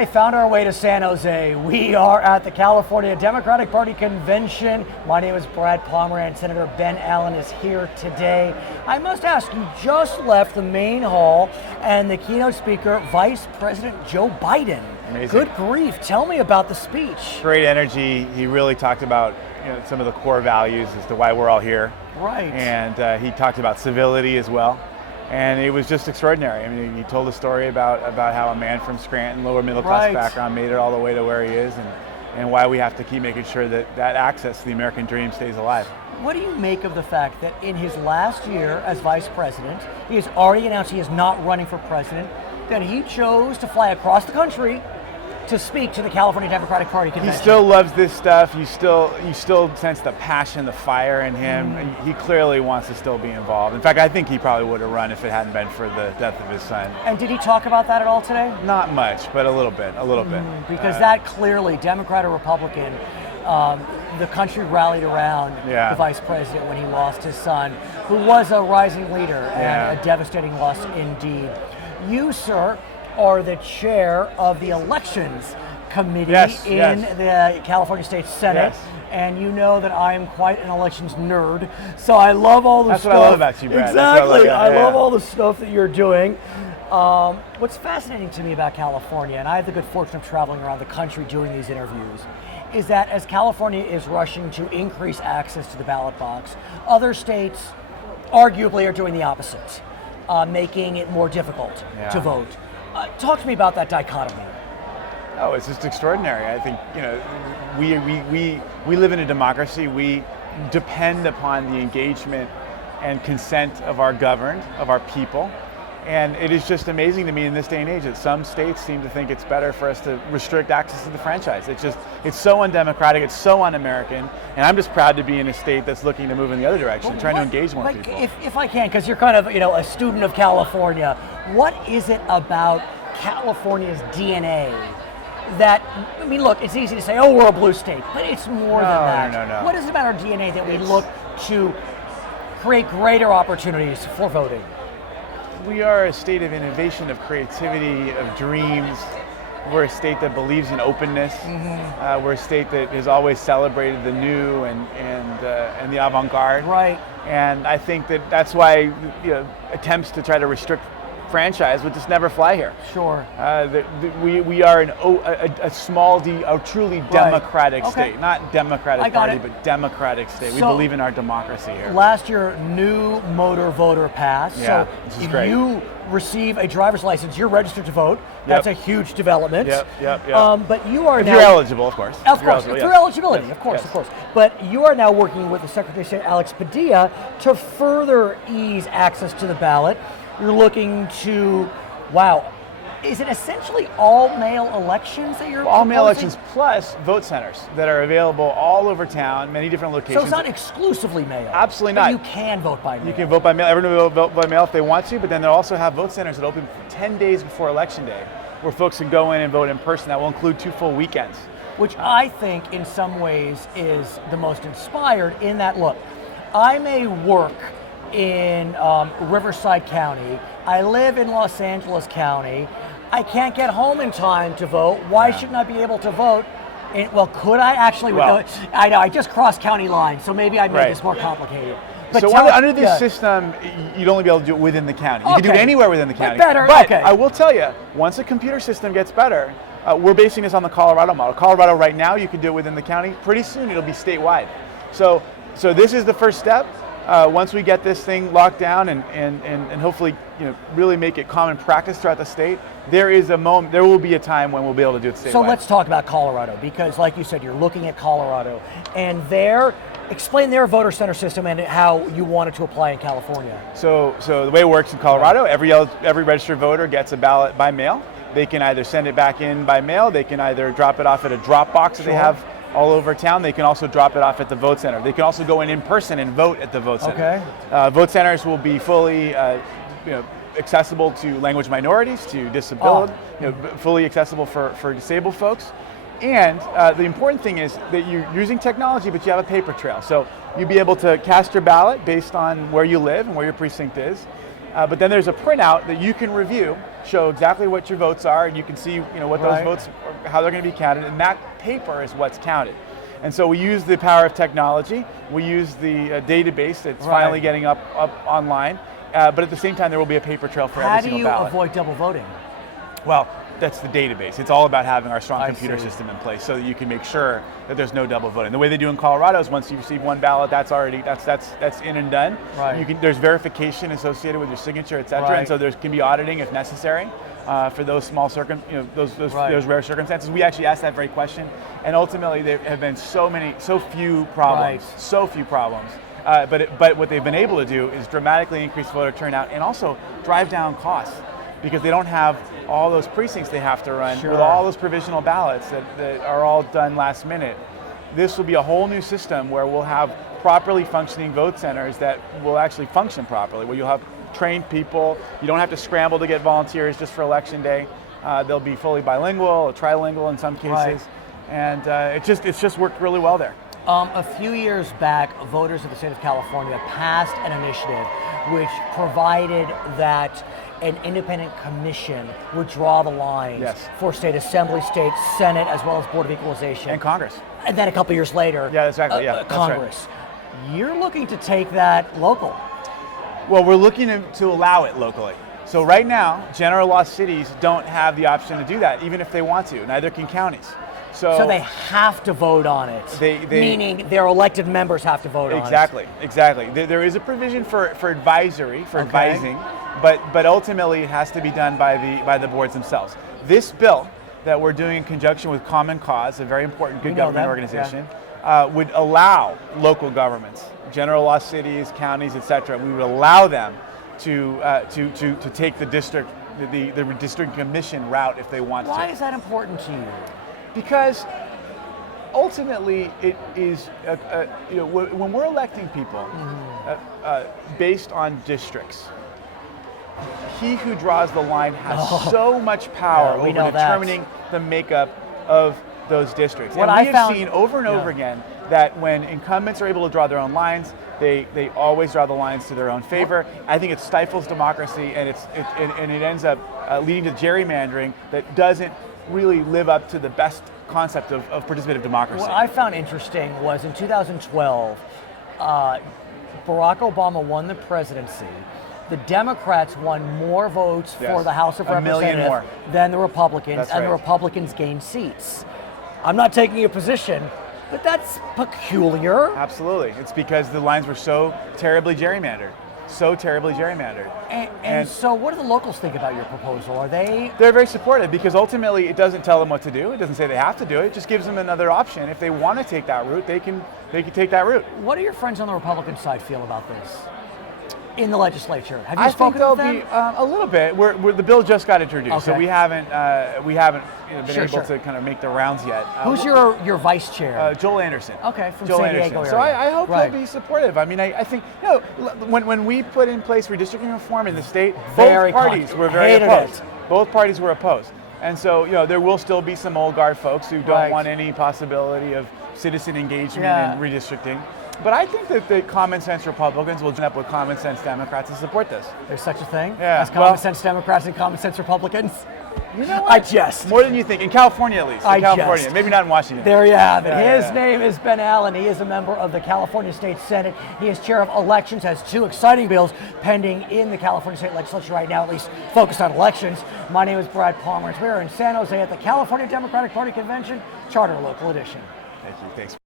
I found our way to San Jose. We are at the California Democratic Party convention. My name is Brad Pomerance. Senator Ben Allen is here today. I must ask, you just left the main hall and the keynote speaker, Vice President Joe Biden. Amazing. Good grief. Tell me about the speech. Great energy. He really talked about some of the core values as to why we're all here. Right. And he talked about civility as well. And it was just extraordinary. I mean, he told a story about how a man from Scranton, lower middle class background, made it all the way to where he is, and why we have to keep making sure that access to the American dream stays alive. What do you make of the fact that in his last year as vice president, he has already announced he is not running for president, that he chose to fly across the country to speak to the California Democratic Party convention? He still loves this stuff. You still sense the passion, the fire in him. And he clearly wants to still be involved. In fact, I think he probably would have run if it hadn't been for the death of his son. And did he talk about that at all today? Not much, but a little bit. Because that clearly, Democrat or Republican, the country rallied around the vice president when he lost his son, who was a rising leader and a devastating loss indeed. You, sir, are the chair of the elections committee in the California State Senate. Yes. And you know that I am quite an elections nerd, so I love all the That's stuff. what I love about you, Brad. Exactly. I love all the stuff that you're doing. What's fascinating to me about California, and I have the good fortune of traveling around the country doing these interviews, is that as California is rushing to increase access to the ballot box, other states arguably are doing the opposite, making it more difficult to vote. Talk to me about that dichotomy. Oh, it's just extraordinary. I think we live in a democracy. We depend upon the engagement and consent of our governed, of our people. And it is just amazing to me in this day and age that some states seem to think it's better for us to restrict access to the franchise. It's so undemocratic, it's so un-American, and I'm just proud to be in a state that's looking to move in the other direction, trying to engage more people. If I can, because you're kind of a student of California, what is it about California's DNA that, I mean, look, it's easy to say, oh, we're a blue state, but it's more than that. No. What is it about our DNA that we look to create greater opportunities for voting? We are a state of innovation, of creativity, of dreams. We're a state that believes in openness. We're a state that has always celebrated the new and the avant-garde. Right. And I think that's why attempts to try to restrict franchise would just never fly here. Sure. We are a truly democratic state, not Democratic Party, but democratic state. We believe in our democracy here. Last year, new motor voter pass. Yeah, so this is if great. You receive a driver's license, you're registered to vote. That's a huge development. Yep. But you are now, you're eligible, of course. Of course, through eligibility, yes. of course. But you are now working with the Secretary of State, Alex Padilla, to further ease access to the ballot. You're looking to, is it essentially all mail elections that you're all mail proposing? elections plus vote centers that are available all over town, many different locations. So it's not exclusively mail? Absolutely but not. You can vote by mail. You can vote by mail. Everyone will vote by mail if they want to, but then they'll also have vote centers that open 10 days before Election Day, where folks can go in and vote in person. That will include 2 full weekends. Which I think in some ways is the most inspired in that, look, I may work in Riverside County. I live in Los Angeles County. I can't get home in time to vote. Why shouldn't I be able to vote? Could I actually? I know, I just crossed county lines, so maybe I made this more complicated. But so under this system, you'd only be able to do it within the county. You can do it anywhere within the county. But I will tell you, once the computer system gets better, we're basing this on the Colorado model. Colorado right now, you can do it within the county. Pretty soon, it'll be statewide. So this is the first step. Once we get this thing locked down and hopefully really make it common practice throughout the state, there will be a time when we'll be able to do it statewide. So let's talk about Colorado, because like you said, you're looking at Colorado, and explain their voter center system and how you want it to apply in California. So the way it works in Colorado, every registered voter gets a ballot by mail. They can either send it back in by mail, they can either drop it off at a drop box that they have all over town. They can also drop it off at the vote center. They can also go in person and vote at the vote center. Vote centers will be fully accessible to language minorities, to disability, fully accessible for disabled folks. And the important thing is that you're using technology, but you have a paper trail. So you'll be able to cast your ballot based on where you live and where your precinct is. But then there's a printout that you can review, show exactly what your votes are, and you can see what those votes, how they're going to be counted, and that paper is what's counted. And so we use the power of technology. We use the database that's finally getting up online. But at the same time, there will be a paper trail for every single ballot. How do you avoid double voting? Well, that's the database. It's all about having our strong computer system in place so that you can make sure that there's no double voting. The way they do in Colorado is once you receive one ballot, that's in and done. There's verification associated with your signature, et cetera, and so there can be auditing if necessary for those small those rare circumstances. We actually asked that very question, and ultimately there have been so few problems. But what they've been able to do is dramatically increase voter turnout and also drive down costs, because they don't have all those precincts they have to run with all those provisional ballots that are all done last minute. This will be a whole new system where we'll have properly functioning vote centers that will actually function properly, where you'll have trained people. You don't have to scramble to get volunteers just for election day. They'll be fully bilingual or trilingual in some cases. And it's just worked really well there. A few years back, voters of the state of California passed an initiative which provided that an independent commission would draw the lines for state assembly, state senate, as well as Board of Equalization. And Congress. And then a couple years later, Congress. You're looking to take that local. Well, we're looking to allow it locally. So right now, general law cities don't have the option to do that, even if they want to. Neither can counties. So they have to vote on it, meaning their elected members have to vote on it. Exactly. There is a provision for advisory, advising, but ultimately it has to be done by the boards themselves. This bill that we're doing in conjunction with Common Cause, a very important good government organization, would allow local governments, general law cities, counties, etc. We would allow them to take the district commission route if they want to. Why is that important to you? Because ultimately, it is when we're electing people based on districts, he who draws the line has so much power over determining the makeup of those districts. And we have seen over and over again that when incumbents are able to draw their own lines, they always draw the lines to their own favor. I think it stifles democracy, and it ends up leading to gerrymandering that doesn't really live up to the best concept of participative democracy. What I found interesting was in 2012, Barack Obama won the presidency. The Democrats won more votes for the House of Representatives than the Republicans, and the Republicans gained seats. I'm not taking a position, but that's peculiar. Absolutely. It's because the lines were so terribly gerrymandered. And so what do the locals think about your proposal? Are they? They're very supportive, because ultimately it doesn't tell them what to do. It doesn't say they have to do it. It just gives them another option. If they want to take that route, they can take that route. What do your friends on the Republican side feel about this in the legislature? Have you spoken with them? I think they'll be a little bit. The bill just got introduced, so we haven't been able to kind of make the rounds yet. Who's your vice chair? Joel Anderson. Okay, from San Diego area. So I hope he'll be supportive. I mean, I think when we put in place redistricting reform in the state, both parties were very opposed. Both parties were opposed, and so there will still be some old guard folks who don't want any possibility of citizen engagement and redistricting. But I think that the common sense Republicans will join up with common sense Democrats to support this. There's such a thing as common sense Democrats and common sense Republicans? You know what? I jest. More than you think. In California, at least. In California. Jest. Maybe not in Washington. There you have it. His name is Ben Allen. He is a member of the California State Senate. He is chair of elections, has two exciting bills pending in the California State Legislature right now, at least focused on elections. My name is Brad Pomerance. We are in San Jose at the California Democratic Party Convention, Charter Local Edition. Thank you. Thanks.